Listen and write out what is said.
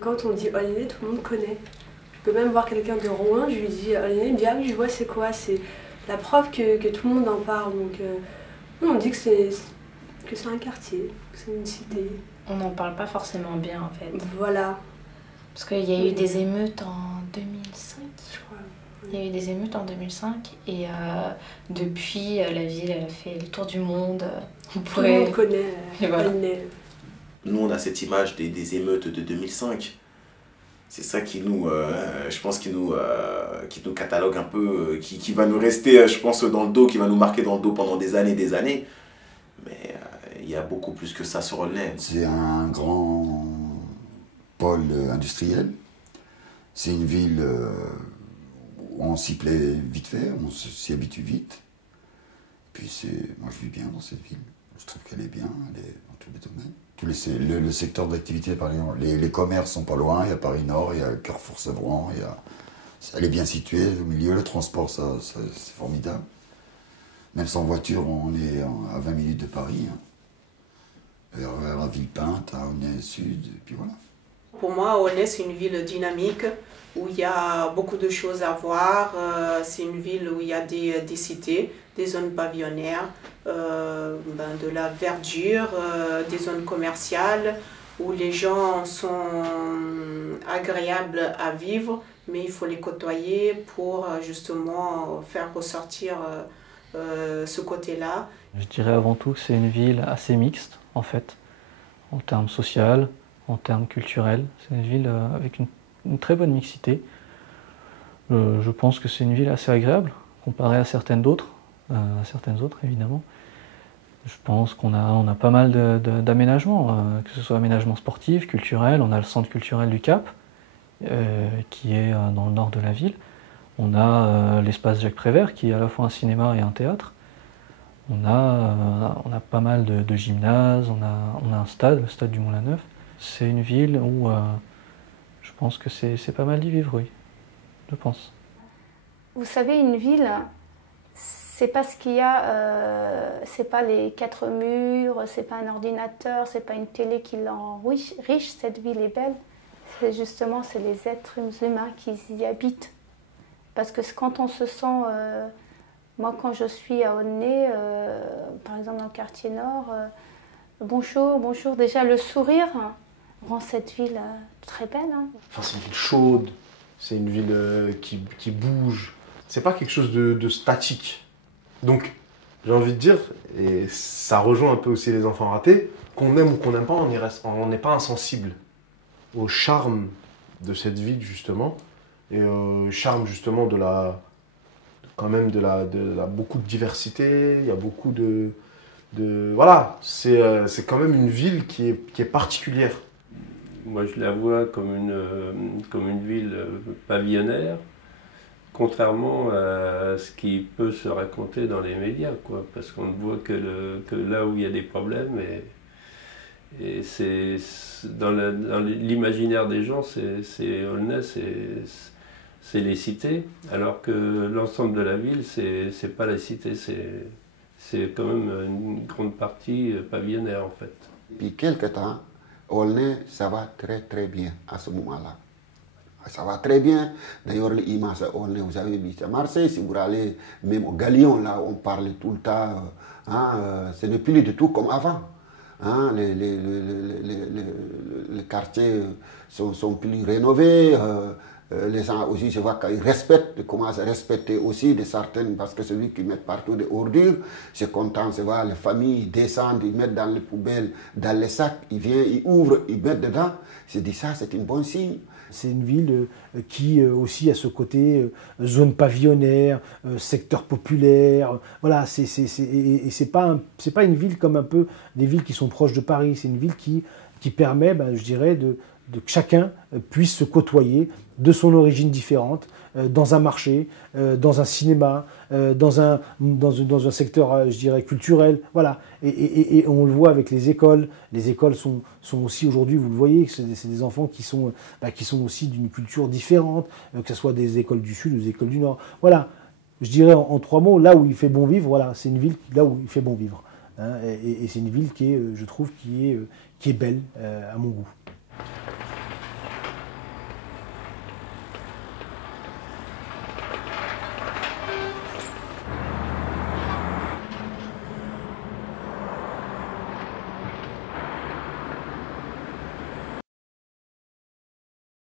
Quand on dit Aulnay, tout le monde connaît. Je peux même voir quelqu'un de Rouen, je lui dis Aulnay, il me dit ah oui, je vois c'est quoi, c'est la preuve que tout le monde en parle. Donc on dit que c'est un quartier, que c'est une cité. On n'en parle pas forcément bien en fait. Voilà. Parce qu'il y a eu des émeutes en 2005, Je crois. Il y a eu des émeutes en 2005 et depuis la ville elle a fait le tour du monde. Tout le monde connaît Aulnay. Nous on a cette image des émeutes de 2005. C'est ça qui nous, je pense, qui nous catalogue un peu, qui va nous rester, je pense, dans le dos, qui va nous marquer dans le dos pendant des années et des années. Mais il y a beaucoup plus que ça sur Aulnay. C'est un grand pôle industriel. C'est une ville où on s'y plaît vite fait, on s'y habitue vite. Puis moi je vis bien dans cette ville. Je trouve qu'elle est bien, elle est dans tous les domaines. Le secteur d'activité, par exemple, les commerces sont pas loin, il y a Paris Nord, il y a Carrefour-Sevran, elle est bien située au milieu, le transport c'est formidable. Même sans voiture, on est à 20 minutes de Paris, hein. Vers la Villepinte, à Aulnay Sud, et puis voilà. Pour moi, Aulnay, c'est une ville dynamique où il y a beaucoup de choses à voir. C'est une ville où il y a des cités, des zones pavillonnaires, de la verdure, des zones commerciales où les gens sont agréables à vivre, mais il faut les côtoyer pour justement faire ressortir ce côté-là. Je dirais avant tout que c'est une ville assez mixte en fait, en termes social, en termes culturels. C'est une ville avec une très bonne mixité. Je pense que c'est une ville assez agréable, comparée à certaines autres évidemment. Je pense qu'on a pas mal d'aménagements, que ce soit aménagement sportif, culturel. On a le centre culturel du Cap, qui est dans le nord de la ville. On a l'espace Jacques Prévert, qui est à la fois un cinéma et un théâtre. On a pas mal de gymnases, on a un stade, le stade du Moulin-Neuf. C'est une ville où je pense que c'est pas mal d'y vivre, oui, je pense. Vous savez, une ville, c'est pas ce qu'il y a, c'est pas les 4 murs, c'est pas un ordinateur, c'est pas une télé qui l'enrichit. Cette ville est belle. C'est justement, c'est les êtres humains qui y habitent. Parce que quand on se sent, moi quand je suis à Aulnay, par exemple dans le quartier nord, bonjour, déjà le sourire rend cette ville très belle. Hein. Enfin, c'est une ville chaude, c'est une ville qui bouge. C'est pas quelque chose de statique. Donc, j'ai envie de dire, et ça rejoint un peu aussi les enfants ratés, qu'on aime ou qu'on n'aime pas, on n'est pas insensible au charme de cette ville, justement, et au charme, justement, de la beaucoup de diversité, il y a beaucoup voilà, c'est quand même une ville qui est particulière. Moi, je la vois comme une ville pavillonnaire, contrairement à ce qui peut se raconter dans les médias, quoi, parce qu'on ne voit que là où il y a des problèmes, et c'est dans l'imaginaire des gens, Aulnay, c'est les cités, alors que l'ensemble de la ville, c'est pas la cité, c'est quand même une grande partie pavillonnaire en fait. Depuis quelque temps, Aulnay, ça va très très bien à ce moment-là. Ça va très bien. D'ailleurs, l'image à Aulnay, vous avez vu à Marseille, si vous allez même au Galion, là, on parle tout le temps, ce n'est plus du tout comme avant. Hein, les quartiers sont plus rénovés. Les gens aussi, je vois qu'ils respectent, commencent à respecter aussi de certaines, parce que celui qui met partout des ordures, c'est content, je vois les familles descendent, ils mettent dans les poubelles, dans les sacs, ils viennent, ils ouvrent, ils mettent dedans. Je dis ça, c'est une bonne signe. C'est une ville qui aussi a ce côté zone pavillonnaire, secteur populaire. Voilà, et c'est pas une ville comme un peu des villes qui sont proches de Paris. C'est une ville qui permet, je dirais, que chacun puisse se côtoyer de son origine différente, dans un marché, dans un cinéma, dans un secteur, je dirais, culturel. Voilà. Et on le voit avec les écoles. Les écoles sont aussi aujourd'hui, vous le voyez, c'est des enfants qui sont aussi d'une culture différente, que ce soit des écoles du Sud ou des écoles du Nord. Voilà. Je dirais en 3 mots, là où il fait bon vivre, voilà, c'est une ville là où il fait bon vivre. Hein, et c'est une ville qui est, je trouve, qui est belle à mon goût.